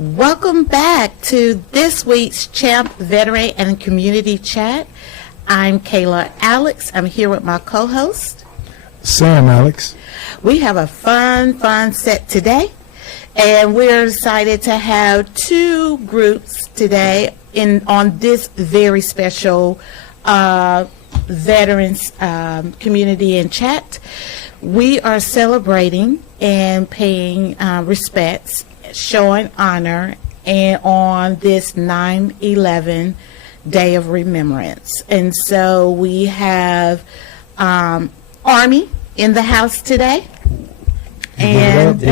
Welcome back to this week's C.H.A.M.P Veteran and Community Chat. I'm Kayla and Alix. I'm here with my co-host, Sam Alix. We have a fun set today, and we're excited to have two groups today on this very special Veterans Community and Chat. We are celebrating and paying respects, showing honor, and on this 9/11 Day of Remembrance. And so we have Army in the house today. And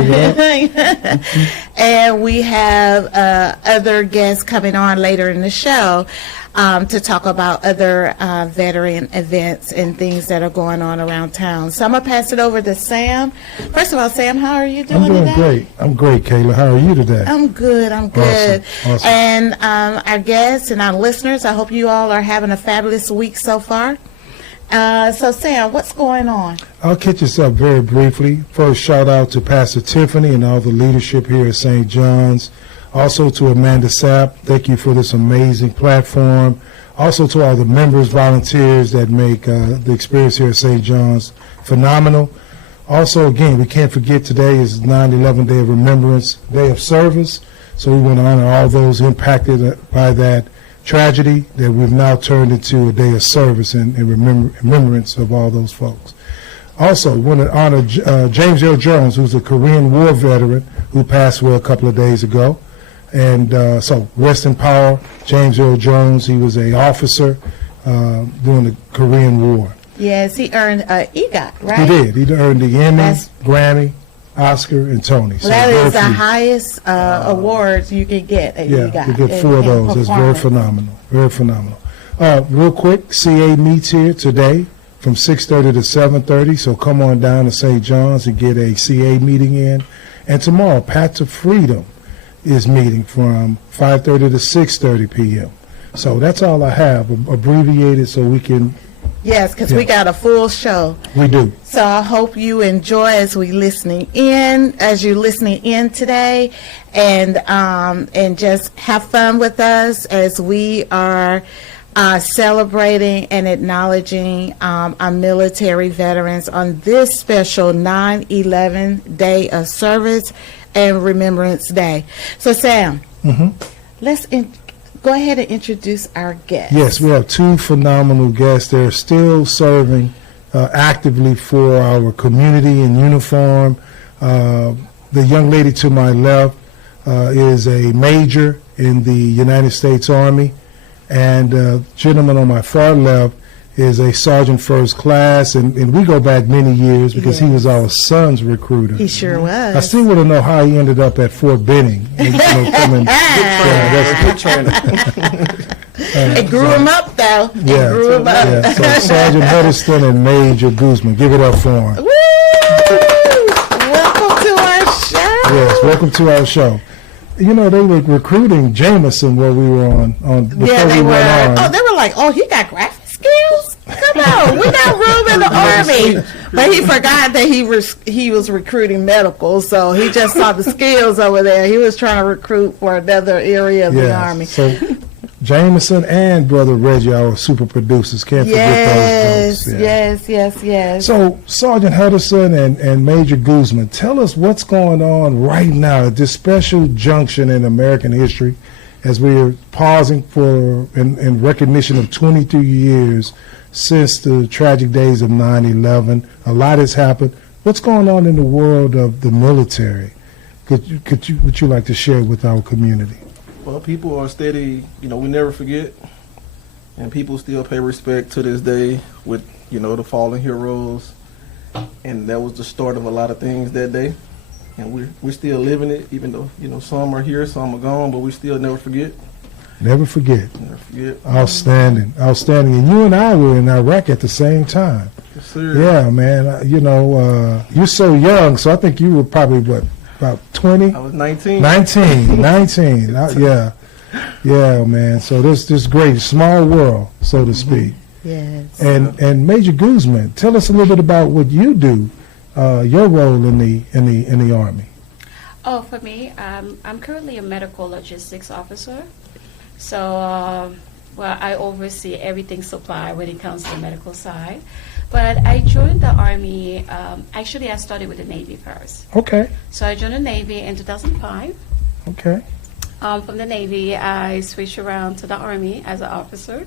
and we have other guests coming on later in the show to talk about other veteran events and things that are going on around town. So I'm going to pass it over to Sam. First of all, Sam, how are you doing today? I'm doing great. I'm great, Kayla. How are you today? I'm good. Awesome. And our guests and our listeners, I hope you all are having a fabulous week so far. So, Sam, what's going on? I'll catch us up very briefly. First, shout out to Pastor Tiffany and all the leadership here at St. John's. Also to Amanda Sapp, thank you for this amazing platform. Also to all the members, volunteers that make the experience here at St. John's phenomenal. Also, again, we can't forget today is 9/11 Day of Remembrance, Day of Service. So we want to honor all those impacted by that tragedy that we've now turned into a day of service and remembrance of all those folks. Also, want to honor James Earl Jones, who's a Korean War veteran who passed away a couple of days ago. And so rest in power, James Earl Jones. He was an officer during the Korean War. Yes, he earned an EGOT, right? He did. He earned the Emmy, Grammy, Oscar, and Tony. So that is the highest awards you can get at EGOT. Yeah, you get 4 of those. It's very phenomenal. Very phenomenal. Real quick, CA meets here today from 6:30 to 7:30. So come on down to St. John's and get a CA meeting in. And tomorrow, Path to Freedom is meeting from 5:30 to 6:30 p.m. So that's all I have, abbreviated so we can... Yes, because we got a full show. We do. So I hope you enjoy as you're listening in today, and just have fun with us as we are celebrating and acknowledging our military veterans on this special 9/11 Day of Service and Remembrance Day. So Sam, let's go ahead and introduce our guests. Yes, we have 2 phenomenal guests. They're still serving actively for our community in uniform. The young lady to my left is a major in the United States Army, and the gentleman on my far left is a sergeant first class, and we go back many years because he was our son's recruiter. He sure was. I still want to know how he ended up at Fort Benning. That's good training. It grew him up, though. Yeah, grew him up. Yeah. So Sergeant Huddleston and Major Guzman, give it up for him. Woo! Welcome to our show. Yes, welcome to our show. You know, they were recruiting Jameson while we were on before we went on. Oh, they were like, oh, he got graphic skills? Come on, we got room in the Army. But he forgot that he was recruiting medical, so he just saw the skills over there. He was trying to recruit for another area of the Army. So Jameson and Brother Reggie, our super producers, can't forget those folks. Yes. So Sergeant Huddleston and Major Guzman, tell us what's going on right now at this special junction in American history as we're pausing in recognition of 22 years since the tragic days of 9/11. A lot has happened. What's going on in the world of the military? Would you like to share with our community? Well, people are steady, we never forget, and people still pay respect to this day with, the fallen heroes, and that was the start of a lot of things that day, and we're still living it, even though, some are here, some are gone, but we still never forget. Never forget. Never forget. Outstanding. And you and I were in Iraq at the same time. Yes, sir. Yeah, man. You're so young, so I think you were probably, about 20? I was 19. 19. Yeah, man. So this great small world, so to speak. Yes. And Major Guzman, tell us a little bit about what you do, your role in the Army. Oh, for me, I'm currently a medical logistics officer. So, well, I oversee everything supply when it comes to the medical side. But I joined the Army, actually I started with the Navy first. Okay, So I joined the Navy in 2005. okay. From the Navy, I switched around to the Army as an officer.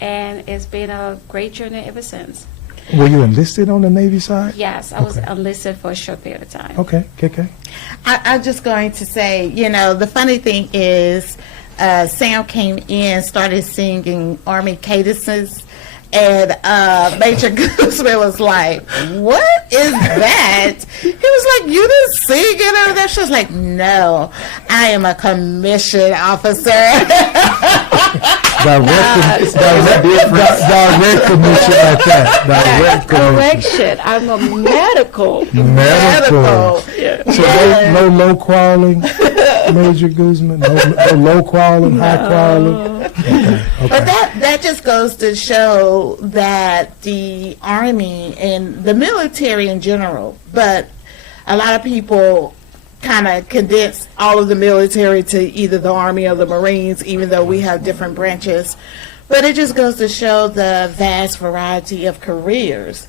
And it's been a great journey ever since. Were you enlisted on the Navy side? Yes, I was Okay. enlisted for a short period of time. Okay, KK. I'm just going to say, the funny thing is, Sam came in, started singing Army cadences, and Major Guzman was like, "What is that?" He was like, "You didn't sing it over there?" She was like, "No, I am a commissioned officer." Direct commission at that. Direct commission. Correction, I'm a medical. Medical. Yeah. So no low quality, Major Guzman? No low quality, high quality? Okay. But that just goes to show that the Army and the military in general, but a lot of people kind of condense all of the military to either the Army or the Marines, even though we have different branches. But it just goes to show the vast variety of careers.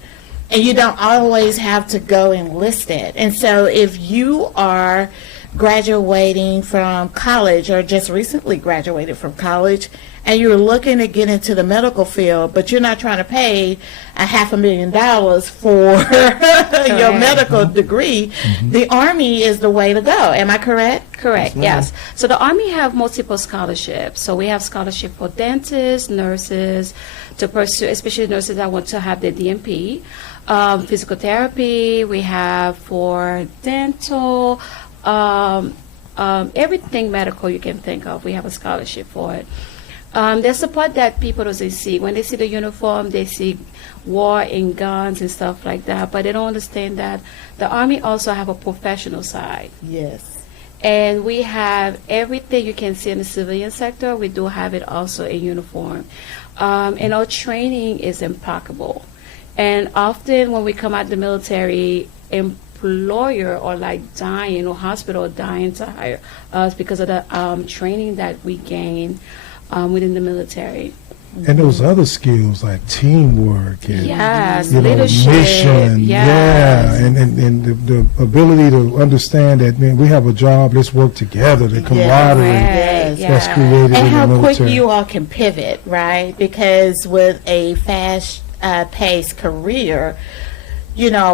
And you don't always have to go enlisted. And so if you are graduating from college or just recently graduated from college and you're looking to get into the medical field, but you're not trying to pay $500,000 for your medical degree, the Army is the way to go. Am I correct? Correct, yes. So the Army have multiple scholarships. So we have scholarship for dentists, nurses, to pursue, especially nurses that want to have their DMP, physical therapy, we have for dental, everything medical you can think of, we have a scholarship for it. There's support that people don't see. When they see the uniform, they see war and guns and stuff like that, but they don't understand that the Army also have a professional side. Yes. And we have everything you can see in the civilian sector, we do have it also in uniform. And our training is impeccable. And often when we come out of the military, employer or like dying or hospital dying to hire us because of the training that we gain within the military. And those other skills like teamwork and Yes, leadership, mission, yes. and the ability to understand that, man, we have a job, let's work together, the camaraderie Right, that's yeah. created And in how the quick military. you all can pivot, right? Because with a fast-paced career,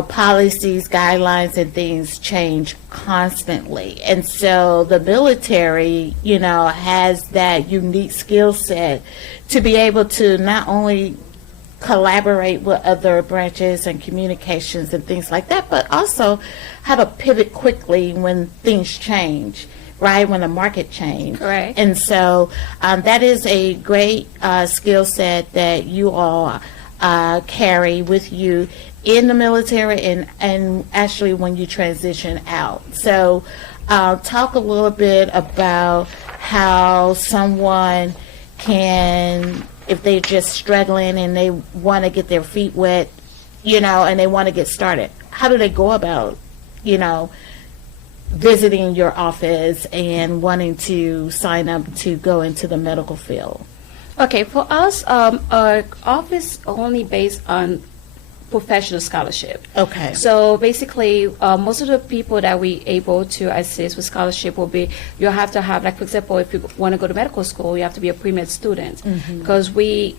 policies, guidelines, and things change constantly. And so the military, has that unique skill set to be able to not only collaborate with other branches and communications and things like that, but also how to pivot quickly when things change, right? When the market changes. Correct. And so that is a great skill set that you all carry with you in the military and actually when you transition out. So talk a little bit about how someone can, if they're just struggling and they want to get their feet wet, and they want to get started, how do they go about, visiting your office and wanting to sign up to go into the medical field? Okay, for us, our office only based on professional scholarship. Okay. So basically, most of the people that we able to assist with scholarship will be, you have to have, like for example, if you want to go to medical school, you have to be a pre-med student because we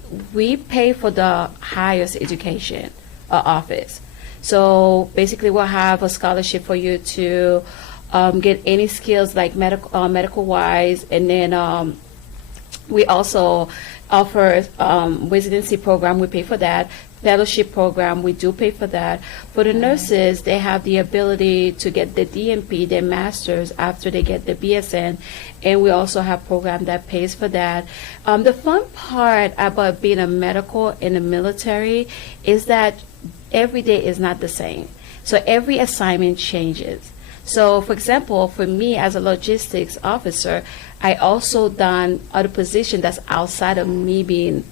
pay for the highest education office. So basically, we'll have a scholarship for you to get any skills like medical wise, and then we also offer residency program. We pay for that. Fellowship program, we do pay for that. For the nurses, they have the ability to get the DMP, their master's, after they get the BSN, and we also have program that pays for that. The fun part about being a medical in the military is that every day is not the same. So every assignment changes. So, for example, for me as a logistics officer, I also done other position that's outside of me being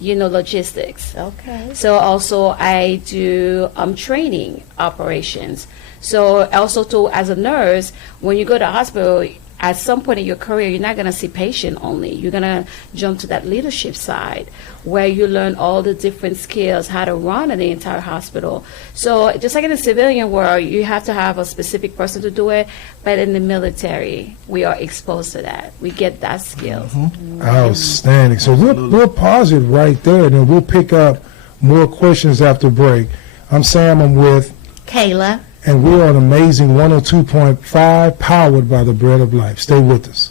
logistics. Okay. So also I do training operations. So also too, as a nurse, when you go to hospital, at some point in your career, you're not going to see patient only. You're going to jump to that leadership side where you learn all the different skills, how to run the entire hospital. So just like in the civilian world, you have to have a specific person to do it. But in the military, we are exposed to that. We get that skills. Outstanding. So we'll pause it right there, and then we'll pick up more questions after break. I'm Sam. I'm with Kayla. And we're on Amazing 102.5, powered by the Bread of Life. Stay with us.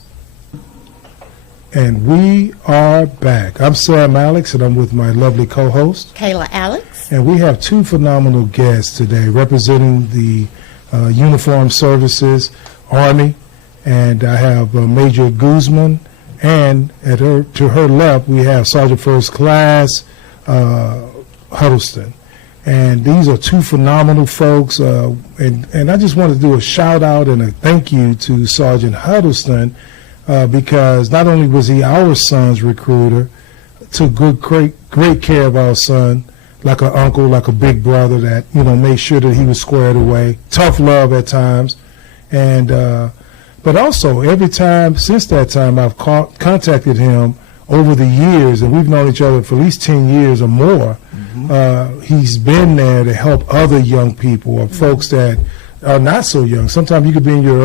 And we are back. I'm Sam Alix, and I'm with my lovely co-host, Kayla Alix. And we have two phenomenal guests today representing the Uniformed Services, Army. And I have Major Guzman, and to her left, we have Sergeant First Class Huddleston. And these are two phenomenal folks, and I just want to do a shout out and a thank you to Sergeant Huddleston because not only was he our son's recruiter, took great care of our son, like an uncle, like a big brother that made sure that he was squared away. Tough love at times, and but also every time since that time I've contacted him over the years, and we've known each other for at least 10 years or more. He's been there to help other young people or folks that are not so young. Sometimes you could be in your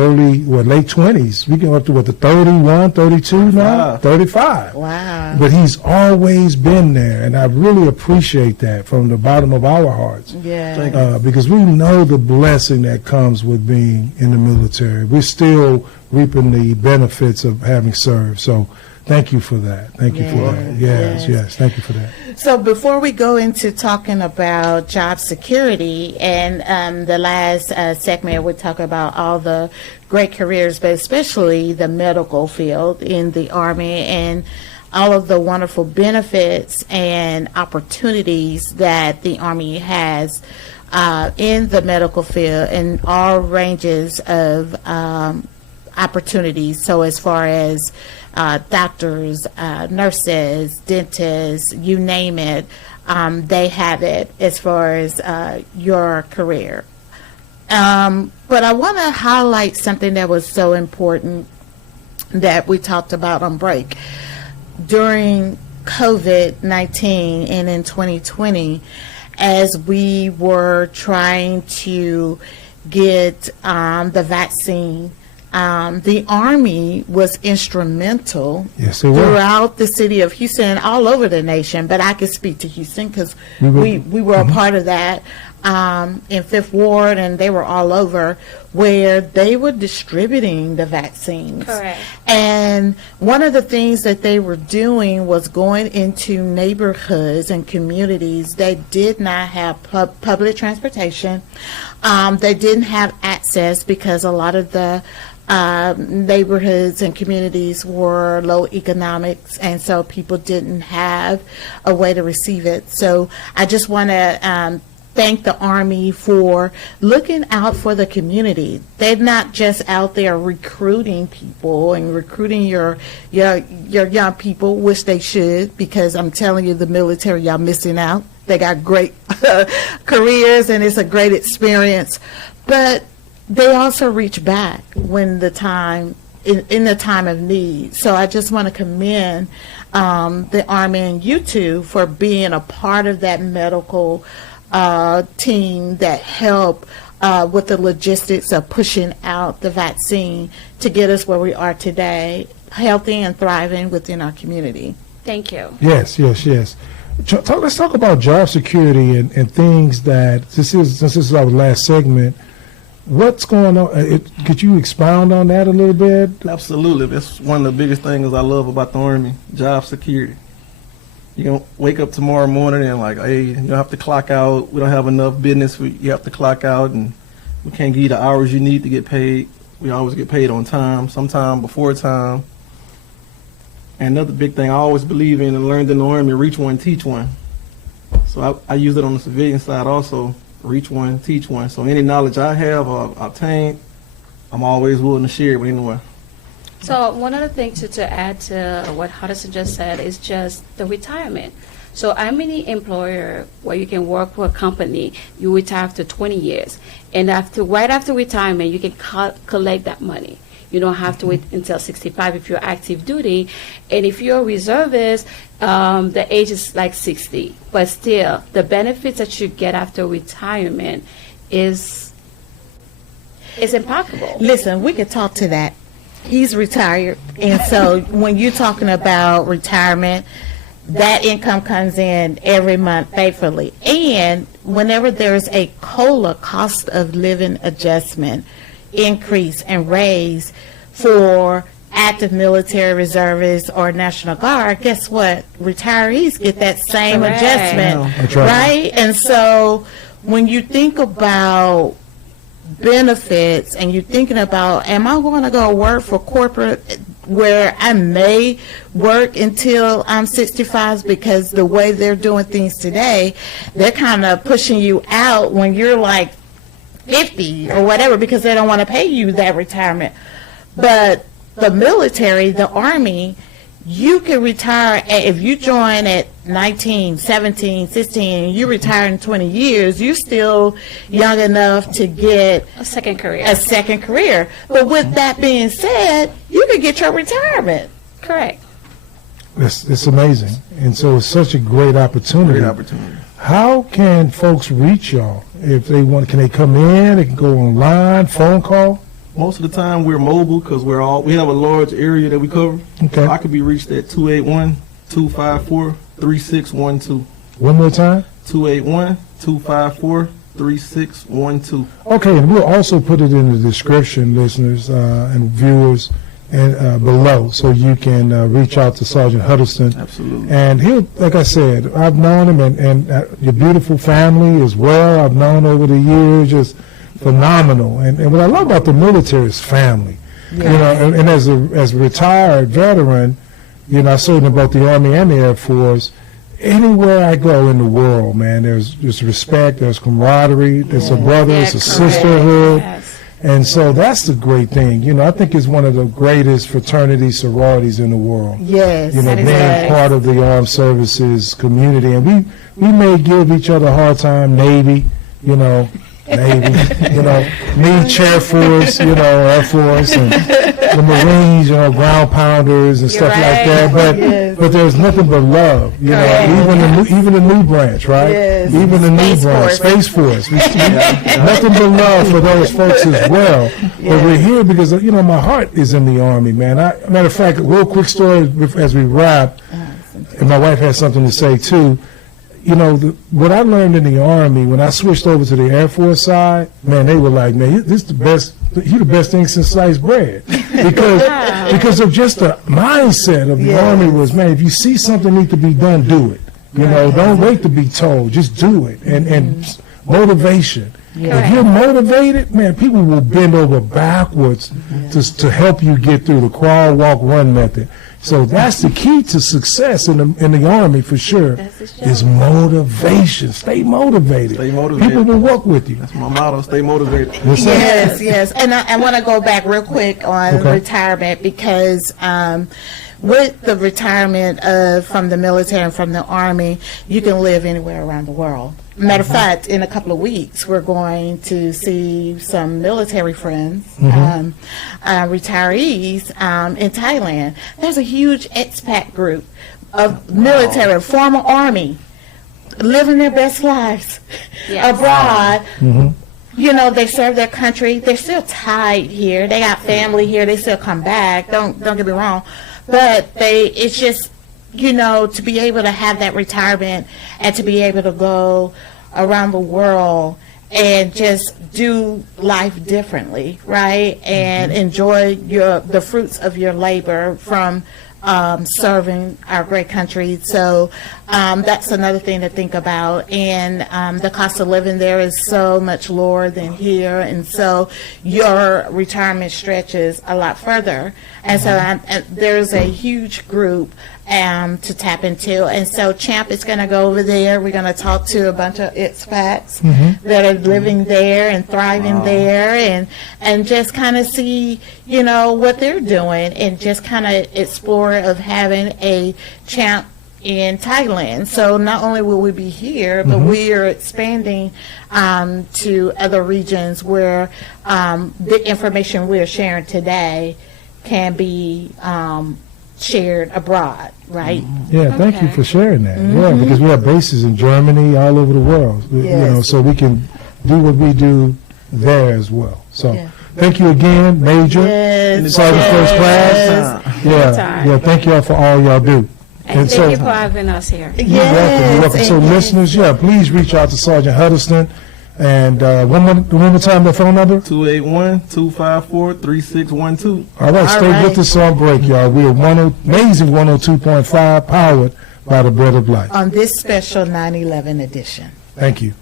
late 20s. We get up to the 31, 32 now, 35. Wow. But he's always been there, and I really appreciate that from the bottom of our hearts. Yeah. Because we know the blessing that comes with being in the military. We're still reaping the benefits of having served. So thank you for that. Thank you for that. Yes. Thank you for that. So before we go into talking about job security, and the last segment we talk about all the great careers, but especially the medical field in the Army and all of the wonderful benefits and opportunities that the Army has in the medical field and all ranges of opportunities. So as far as doctors, nurses, dentists, you name it, they have it as far as your career. But I want to highlight something that was so important that we talked about on break. During COVID-19 and in 2020, as we were trying to get the vaccine, the Army was instrumental throughout the city of Houston and all over the nation, but I could speak to Houston because we were a part of that in Fifth Ward, and they were all over where they were distributing the vaccines. Correct. And one of the things that they were doing was going into neighborhoods and communities that did not have public transportation. They didn't have access because a lot of the neighborhoods and communities were low economics, and so people didn't have a way to receive it. So I just want to thank the Army for looking out for the community. They're not just out there recruiting people and recruiting your young people, which they should, because I'm telling you, the military, y'all missing out. They got great careers, and it's a great experience. But they also reach back when the time in the time of need. So I just want to commend the Army and you two for being a part of that medical team that helped with the logistics of pushing out the vaccine to get us where we are today, healthy and thriving within our community. Thank you. Yes. Let's talk about job security and things that, since this is our last segment, what's going on? Could you expound on that a little bit? Absolutely. That's one of the biggest things I love about the Army, job security. You can wake up tomorrow morning and like, hey, you don't have to clock out. We don't have enough business. You have to clock out, and we can't give you the hours you need to get paid. We always get paid on time, sometime before time. And another big thing I always believe in and learned in the Army, reach one, teach one. So I use it on the civilian side also, reach one, teach one. So any knowledge I have or obtained, I'm always willing to share it with anyone. So one other thing to add to what Huddleston just said is just the retirement. So I'm any employer where you can work for a company, you retire after 20 years. And right after retirement, you can collect that money. You don't have to wait until 65 if you're active duty. And if you're a reservist, the age is like 60. But still, the benefits that you get after retirement is impeccable. Listen, we could talk to that. He's retired, and so when you're talking about retirement, that income comes in every month faithfully. And whenever there's a COLA, cost of living adjustment, increase and raise for active military reservists or National Guard, guess what? Retirees get that same Correct. adjustment, That's right. right? And so when you think about benefits and you're thinking about, am I going to go work for corporate where I may work until I'm 65, because the way they're doing things today, they're kind of pushing you out when you're like 50 or whatever, because they don't want to pay you that retirement. But the military, the Army, you can retire if you join at 19, 17, 16, and you retire in 20 years, you're still young enough to get A second career. a second career. But with that being said, you could get your retirement. Correct. It's amazing. And so it's such a great opportunity. Great opportunity. How can folks reach y'all if they want? Can they come in? They can go online, phone call? Most of the time we're mobile because we have a large area that we cover. Okay. I could be reached at 281-254-3612. One more time? 281-254-3612. Okay, and we'll also put it in the description, listeners and viewers, and below, so you can reach out to Sergeant Huddleston. Absolutely. And he'll, like I said, I've known him, and your beautiful family as well. I've known over the years, just phenomenal. And what I love about the military is family. You know, and as a retired veteran, you know, I served in both the Army and the Air Force. Anywhere I go in the world, man, there's respect, there's camaraderie, there's a brother, it's a sisterhood. Yes. And so that's the great thing. You know, I think it's one of the greatest fraternities, sororities in the world. Yes. You know, that is being right. part of the armed services community. And we may give each other a hard time, Navy, you know, me, Chair Force, you know, Air Force, and the Marines, you know, ground pounders and stuff like that. But there's nothing but love, you know, even the new branch, right? Yes. Even the new Space branch, Force. Space Force. Nothing but love for those folks as well. But we're here because, you know, my heart is in the Army, man. Matter of fact, a real quick story as we wrap, and my wife has something to say too. You know, what I learned in the Army, when I switched over to the Air Force side, man, they were like, man, this is the best, you're the best thing since sliced bread. Because of just the mindset of the Army was, man, if you see something need to be done, do it. You know, don't wait to be told, just do it. And motivation. If you're motivated, man, people will bend over backwards to help you get through the crawl, walk, run method. So that's the key to success in the Army for sure, is motivation. Stay motivated. Stay motivated. People will work with you. That's my motto, stay motivated. Yes. And I want to go back real quick on retirement, because with the retirement from the military and from the Army, you can live anywhere around the world. Matter of fact, in a couple of weeks, we're going to see some military friends, retirees in Thailand. There's a huge expat group of military, former Army, living their best lives abroad. You know, they serve their country. They're still tied here. They got family here. They still come back. Don't get me wrong. But it's just, you know, to be able to have that retirement and to be able to go around the world and just do life differently, right? And enjoy the fruits of your labor from serving our great country. So that's another thing to think about. And the cost of living there is so much lower than here, and so your retirement stretches a lot further. And so there's a huge group to tap into. And so C.H.A.M.P is going to go over there. We're going to talk to a bunch of expats that are living there and thriving there, and just kind of see, you know, what they're doing, and just kind of explore of having a C.H.A.M.P in Thailand. So not only will we be here, but we are expanding to other regions where the information we're sharing today can be shared abroad, right? Yeah, thank you for sharing that. Yeah, because we have bases in Germany, all over the world, you know, Yes. so we can do what we do there as well. So Yeah. thank you again, Major, Yes, Sergeant First Class. Yeah, Anytime. yeah, thank y'all for all y'all do. And thank you for having us here. You're welcome. You're welcome. So, and- listeners, yeah, please reach out to Sergeant Huddleston. And one more time, the phone number. 281-254-3612. All right, All stay right. with us on break, y'all. We're amazing 102.5, powered by the Bread of Life. on this special 9/11 edition. Thank you.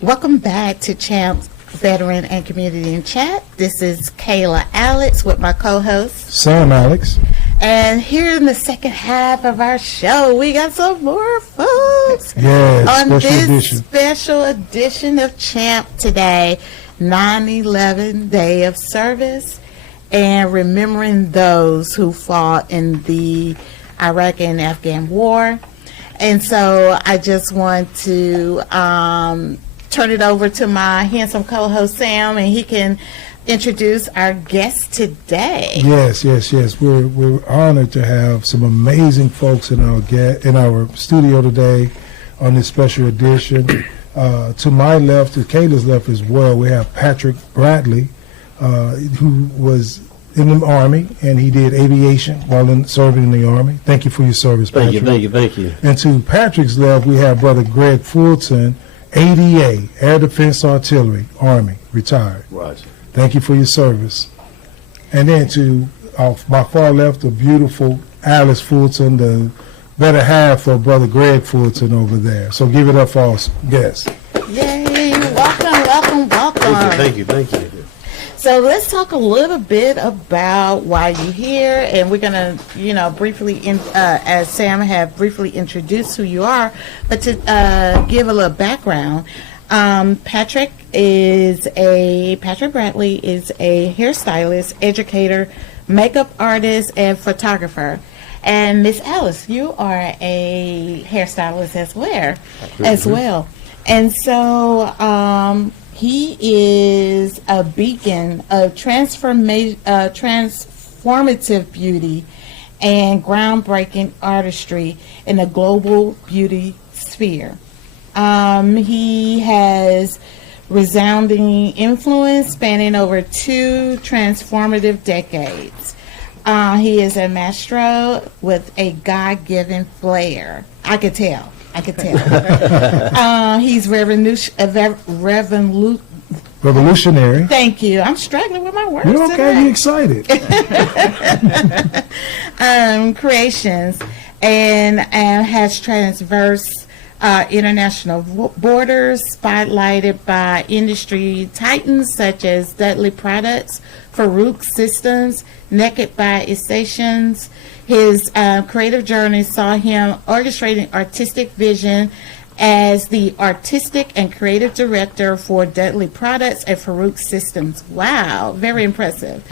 Welcome back to C.H.A.M.P Veteran and Community in Chat. This is Kayla Alix with my co-host. Sam Alix. And here in the second half of our show, we got some more folks. Yes, On special this edition. special edition of C.H.A.M.P today, 9/11 Day of Service, and remembering those who fought in the Iraq and Afghan War. And so I just want to turn it over to my handsome co-host Sam, and he can introduce our guest today. Yes. We're honored to have some amazing folks in our studio today on this special edition. To my left, to Kayla's left as well, we have Patric Bradley, who was in the Army, and he did aviation while serving in the Army. Thank you for your service, Patric. Thank you. And to Patric's left, we have Brother Greg Fulton, ADA, Air Defense Artillery, Army, retired. Roger. Thank you for your service. And then to my far left, the beautiful Alice Fulton, the better half of Brother Greg Fulton over there. So give it up for our guests. Yay! Welcome. Thank you. So let's talk a little bit about why you're here, and we're gonna, briefly, as Sam have briefly introduced who you are, but to give a little background, Patric Bradley is a hairstylist, educator, makeup artist, and photographer. And Miss Alice, you are a hairstylist as well. And so he is a beacon of transformative beauty and groundbreaking artistry in the global beauty sphere. He has resounding influence spanning over 2 transformative decades. He is a maestro with a God-given flair. I could tell. He's Revolutionary. Thank you. I'm struggling with my words You're okay. today. You're excited. Creations and has transversed international borders, spotlighted by industry titans such as Dudley Products, Farouk Systems, Naked by Estations. His creative journey saw him orchestrating artistic vision as the artistic and creative director for Dudley Products and Farouk Systems. Wow, very impressive.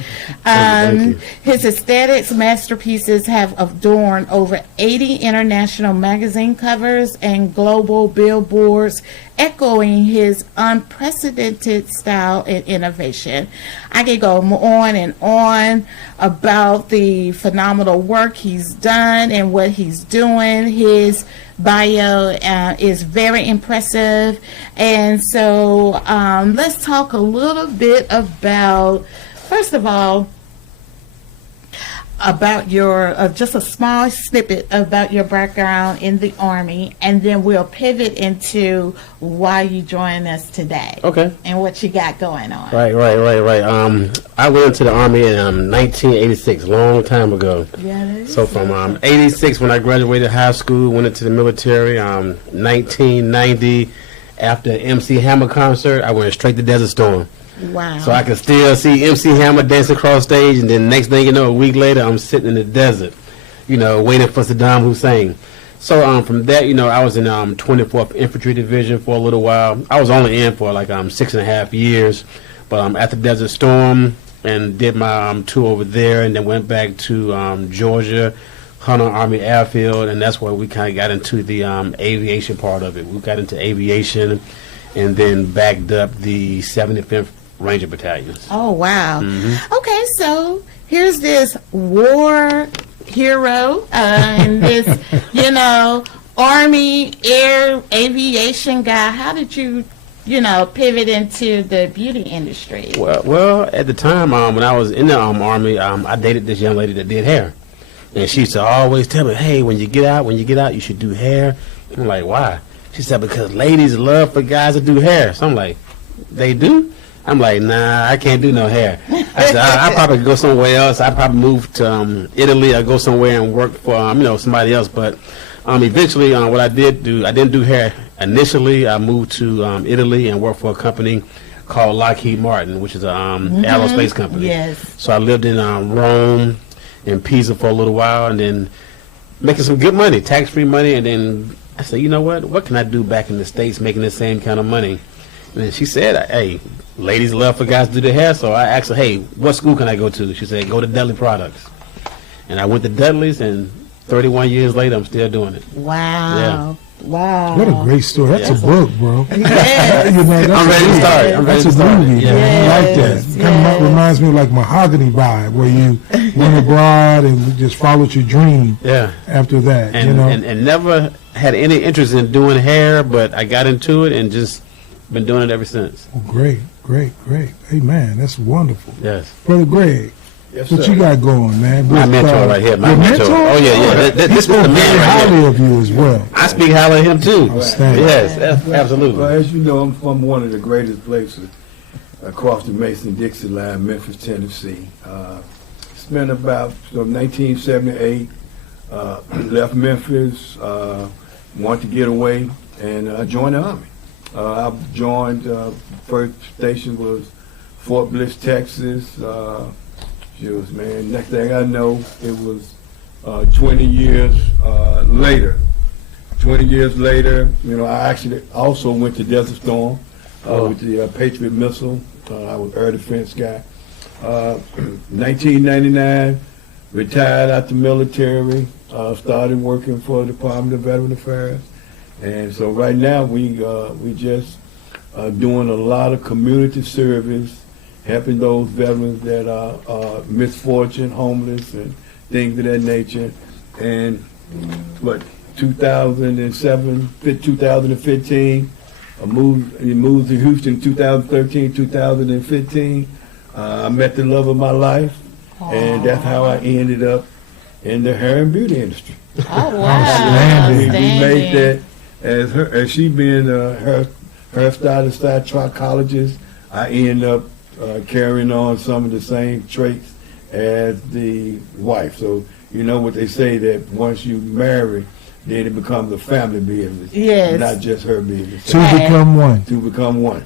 Thank you. His aesthetics masterpieces have adorned over 80 international magazine covers and global billboards, echoing his unprecedented style and innovation. I could go on and on about the phenomenal work he's done and what he's doing. His bio is very impressive. And so let's talk a little bit about, first of all, about your, just a small snippet about your background in the Army, and then we'll pivot into why you joined us today. Okay. And what you got going on. Right. I went into the Army in 1986, long time ago. Yeah, that is So from 86, when I graduated high school, went into the military. 1990, after the MC Hammer concert, I went straight to Desert Storm. Wow. So I can still see MC Hammer dance across stage, and then next thing you know, a week later, I'm sitting in the desert, waiting for Saddam Hussein. So from that, I was in 24th Infantry Division for a little while. I was only in for like 6.5 years, but after Desert Storm and did my tour over there, and then went back to Georgia, Hunter Army Airfield, and that's where we kind of got into the aviation part of it. We got into aviation, and then backed up the 75th Ranger Battalions. Oh, wow. Okay, so here's this war hero and this, Army air aviation guy. How did you, pivot into the beauty industry? Well, at the time when I was in the Army, I dated this young lady that did hair. And she used to always tell me, hey, when you get out, you should do hair. I'm like, why? She said, because ladies love for guys to do hair. So I'm like, they do? I'm like, nah, I can't do no hair. I said, I probably go somewhere else. I probably move to Italy or go somewhere and work for, somebody else. But eventually, what I didn't do hair initially. I moved to Italy and worked for a company called Lockheed Martin, which is a aerospace company. Yes. So I lived in Rome and Pisa for a little while, and then making some good money, tax-free money. And then I said, you know what can I do back in the States making the same kind of money? And then she said, hey, ladies love for guys to do their hair. So I asked her, hey, what school can I go to? She said, go to Dudley Products. And I went to Dudley's, and 31 years later, I'm still doing it. Wow. Yeah. Wow. What a great story. That's a book, bro. Yes. I'm ready to start. That's a movie. Yeah. Man. I like that. Yes. Kind of reminds me of like Mahogany vibe, where you went abroad and just followed your dream. Yeah. After that, and never had any interest in doing hair, but I got into it and just been doing it ever since. Oh, great. Hey, man, that's wonderful. Yes. Brother Greg, Yes, what sir. you got going, man? My mentor right here. My your mentor. Oh, yeah. This He is the spoke man very right highly here. of you as well. I speak highly of him, too. Outstanding. Yes, absolutely. Well, as you know, I'm from one of the greatest places across the Mason-Dixie line, Memphis, Tennessee. Spent about from 1978, left Memphis, wanted to get away, and joined the Army. I joined, first station was Fort Bliss, Texas. Next thing I know, it was 20 years later. 20 years later, I actually also went to Desert Storm with the Patriot missile. I was air defense guy. 1999, retired out the military, started working for the Department of Veteran Affairs. And so right now we just doing a lot of community service, helping those veterans that are misfortune, homeless, and things of that nature. And 2007, 2015, I moved to Houston 2013, 2015. I met the love of my life, and that's how I ended up in the hair and beauty industry. Oh, wow. Outstanding. We made that as she being a hairstylist, trichologist. I end up carrying on some of the same traits as the wife. So you know what they say, that once you marry, then it becomes a family business. Yes. Not just her business. To become one. To become one.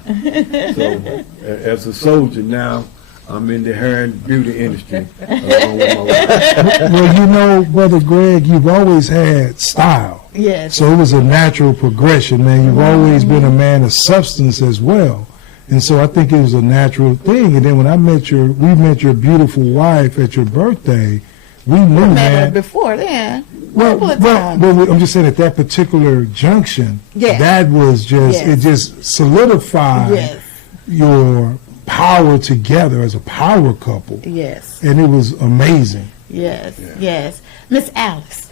So as a soldier now, I'm in the hair and beauty industry along with my wife. Well, Brother Greg, you've always had style. Yes. So it was a natural progression, man. You've always been a man of substance as well. And so I think it was a natural thing. And then when we met your beautiful wife at your birthday, we knew, Met man. her before then. Well, Couple of well, times. well, I'm just saying at that particular junction, Yes. that was just, Yes. it just solidified Yes. your power together as a power couple. Yes. And it was amazing. Yes. Yes. Miss Alix,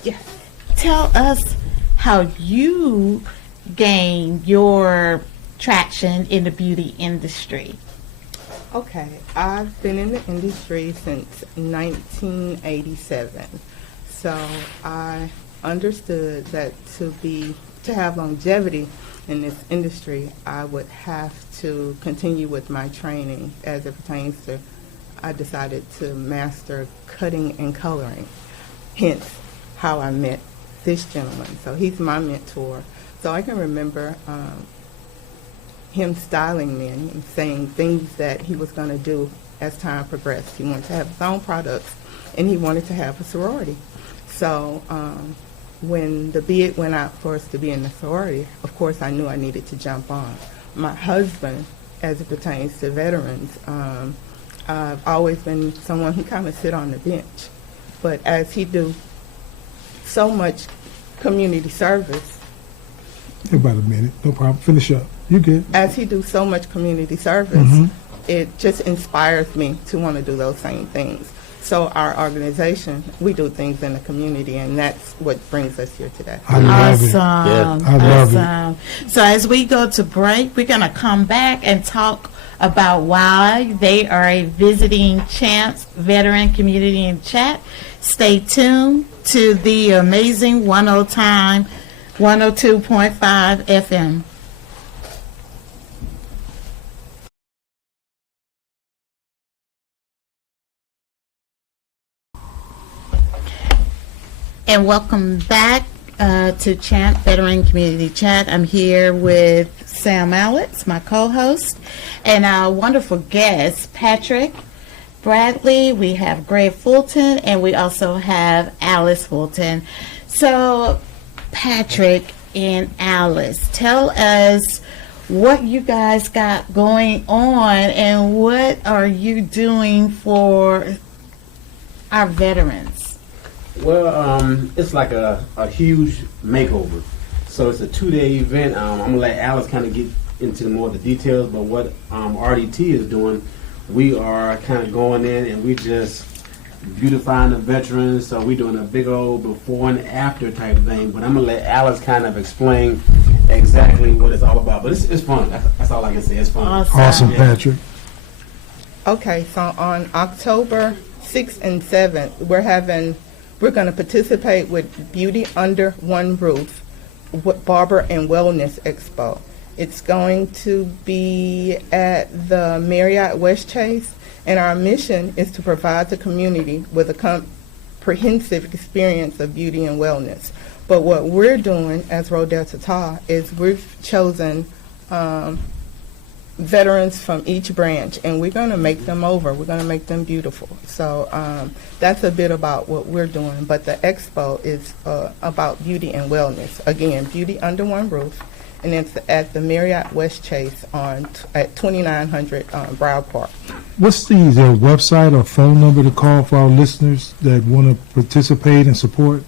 tell us how you gained your traction in the beauty industry. Okay, I've been in the industry since 1987. So I understood that to have longevity in this industry, I would have to continue with my training as it pertains to, I decided to master cutting and coloring. Hence how I met this gentleman. So he's my mentor. So I can remember him styling me and saying things that he was going to do as time progressed. He wanted to have his own products, and he wanted to have a sorority. So when the bid went out for us to be in the sorority, of course I knew I needed to jump on. My husband, as it pertains to veterans, I've always been someone who kind of sit on the bench. But as he do so much community service, About a minute, no problem. Finish up. You good? as he do so much community service, Mhm. it just inspires me to want to do those same things. So our organization, we do things in the community, and that's what brings us here today. I love it. Awesome. I love it. Awesome. So as we go to break, we're going to come back and talk about why they are a visiting C.H.A.M.P veteran community in chat. Stay tuned to the amazing 102.5 FM. And welcome back to C.H.A.M.P Veteran Community Chat. I'm here with Sam Alix, my co-host, and our wonderful guest, Patric Bradley. We have Greg Fulton, and we also have Alice Fulton. So, Patric and Alice, tell us what you guys got going on and what are you doing for our veterans? Well, it's like a huge makeover. So it's a 2-day event. I'm gonna let Alice kind of get into more of the details, but what RDT is doing, we are kind of going in and we just beautifying the veterans. So we're doing a big old before and after type of thing. But I'm gonna let Alice kind of explain exactly what it's all about. But it's fun. That's all I can say. It's fun. Awesome, Patric. Okay, so on October 6th and 7th, we're going to participate with Beauty Under One Roof, Barber and Wellness Expo. It's going to be at the Marriott West Chase, and our mission is to provide the community with a comprehensive experience of beauty and wellness. But what we're doing as Rodel Tata is we've chosen veterans from each branch, and we're going to make them over. We're going to make them beautiful. So that's a bit about what we're doing. But the expo is about beauty and wellness. Again, Beauty Under One Roof, and it's at the Marriott West Chase at 2900 Broward Park. What's the website or phone number to call for our listeners that want to participate and support?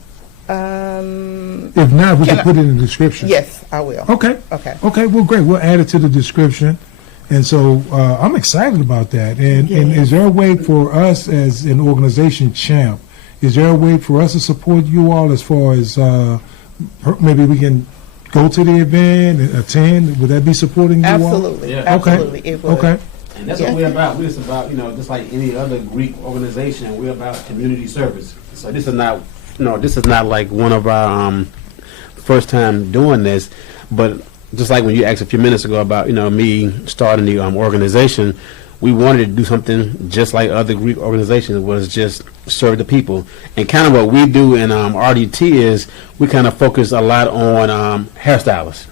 If not, we can put it in the description. Yes, I will. Okay. Okay. Okay, well, great. We'll add it to the description. And so I'm excited about that. And is there a way for us as an organization, C.H.A.M.P, is there a way for us to support you all as far as maybe we can go to the event and attend? Would that be supporting you all? Absolutely. Yeah. Absolutely. Okay. It would. Okay. And that's what we're about. We're just about, just like any other Greek organization, we're about community service. So this is not, this is not like one of our first time doing this, but just like when you asked a few minutes ago about, me starting the organization, we wanted to do something just like other Greek organizations, was just serve the people. And kind of what we do in RDT is we kind of focus a lot on hairstylists,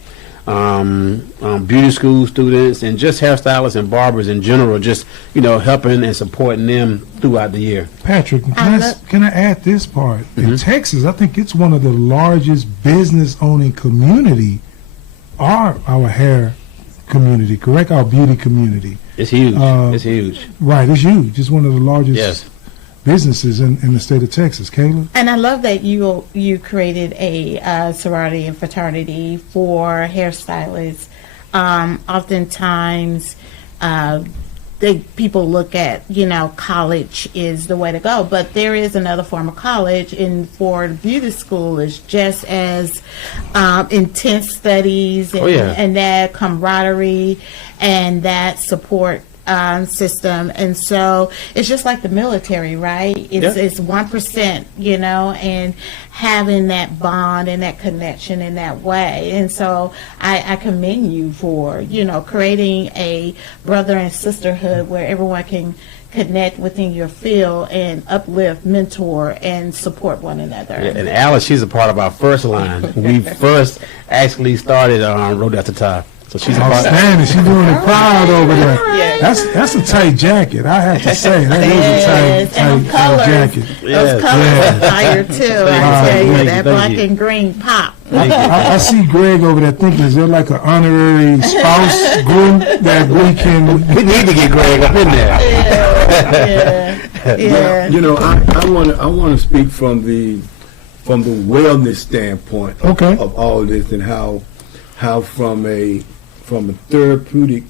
beauty school students, and just hairstylists and barbers in general, just, helping and supporting them throughout the year. Patric, can I add this part? In Texas, I think it's one of the largest business-owning community are our hair community, correct? Our beauty community. It's huge. It's huge. Right, it's huge. It's one of the largest Yes. businesses in the state of Texas. Kayla? And I love that you created a sorority and fraternity for hairstylists. Oftentimes, people look at, college is the way to go, but there is another form of college, and for the beauty school is just as intense studies and, and that camaraderie and that support system. And so it's just like the military, right? It's 1%, and having that bond and that connection in that way. And so I commend you for, creating a brother and sisterhood where everyone can connect within your field and uplift, mentor, and support one another. Yeah, and Alice, she's a part of our first line. We first actually started Rodel Tata. So she's a part. Outstanding. She's doing it proud over there. Yes. That's a tight jacket. I have to say that Yes, is and a tight jacket. Those colors Yeah. are fire too. I Wow. tell you, Thank you, that thank black you. and green pop. I see Greg over there thinking, is there like an honorary spouse group that we can? We need to get Greg up in there. Yeah. You know, I want to speak from the wellness standpoint Okay. of all this, and how from a therapeutic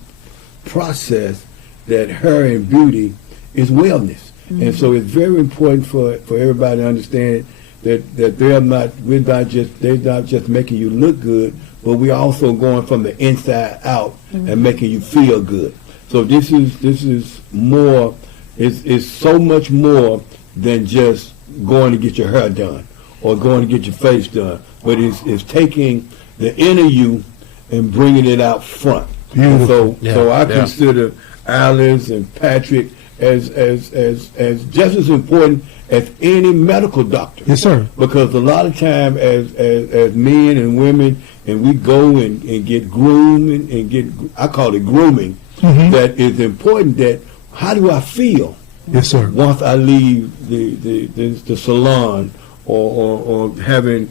process that hair and beauty is wellness. And so it's very important for everybody to understand that they're not just making you look good, but we're also going from the inside out and making you feel good. So this is more, it's so much more than just going to get your hair done or going to get your face done, but it's taking the inner you and bringing it out front. Beautiful. So I Yeah. consider Alice and Patric as just as important as any medical doctor. Yes, sir. Because a lot of time as men and women, and we go and get groomed and get, I call it grooming, that it's important that how do I feel Yes, sir. once I leave the salon or having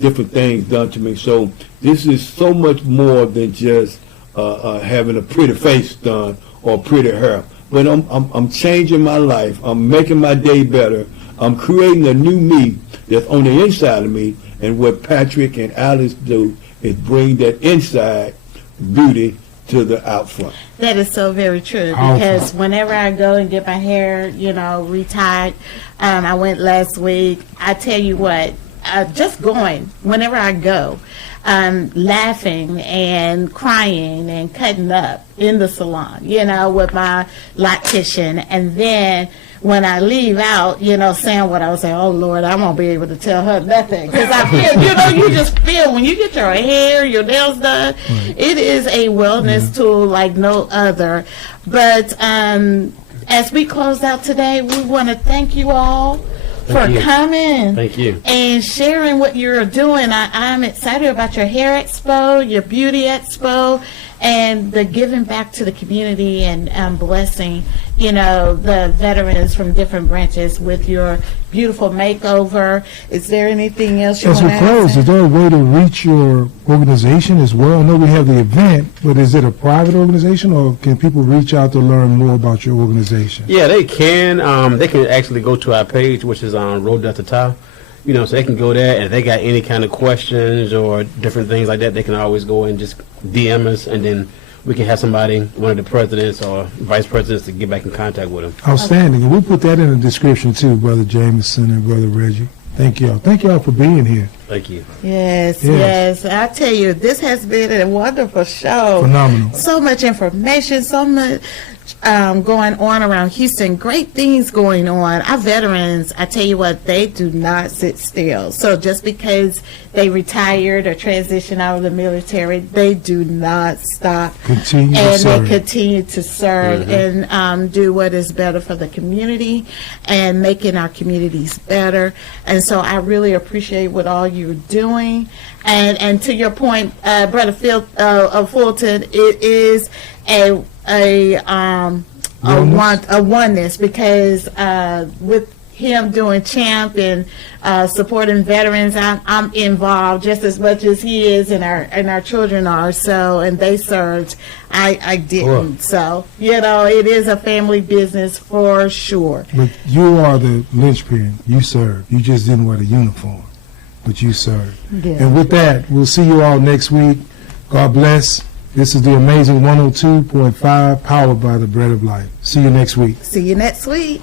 different things done to me. So this is so much more than just having a pretty face done or pretty hair. But I'm changing my life. I'm making my day better. I'm creating a new me that's on the inside of me. And what Patric and Alice do is bring that inside beauty to the out front. That is so very true, because whenever I go and get my hair, retied, I went last week. I tell you what, just going, whenever I go, laughing and crying and cutting up in the salon, with my loctician. And then when I leave out, saying what I was saying, oh Lord, I won't be able to tell her nothing. Because I feel, you just feel when you get your hair, your nails done, it is a wellness tool like no other. But as we close out today, we want to thank you all for you. coming. Thank you. And sharing what you're doing. I'm excited about your hair expo, your beauty expo, and the giving back to the community and blessing, the veterans from different branches with your beautiful makeover. Is there anything else you As want we to close, add? is there a way to reach your organization as well? I know we have the event, but is it a private organization, or can people reach out to learn more about your organization? Yeah, they can. They can actually go to our page, which is on Road Delta Tau. So they can go there, and if they got any kind of questions or different things like that, they can always go and just DM us, and then we can have somebody, one of the presidents or vice presidents, to get back in contact with them. Outstanding. And we'll put that in the description too, Brother Jameson and Brother Reggie. Thank y'all. Thank y'all for being here. Thank you. Yes, Yes. I tell you, this has been a wonderful show. Phenomenal. So much information, so much going on around Houston. Great things going on. Our veterans, I tell you what, they do not sit still. So just because they retired or transitioned out of the military, they do not stop. Continue to And serve. they continue to serve and do what is better for the community and making our communities better. And so I really appreciate what all you're doing. And to your point, Brother Fulton, it is a oneness, because with him doing C.H.A.M.P and supporting veterans, I'm involved just as much as he is, and our children are. So, and they served, I didn't. So, it is a family business for sure. But you are the linchpin. You serve. You just didn't wear the uniform, but you serve. Yeah. And with that, we'll see you all next week. God bless. This is the Amazing 102.5, powered by the Bread of Life. See you next week. See you next week.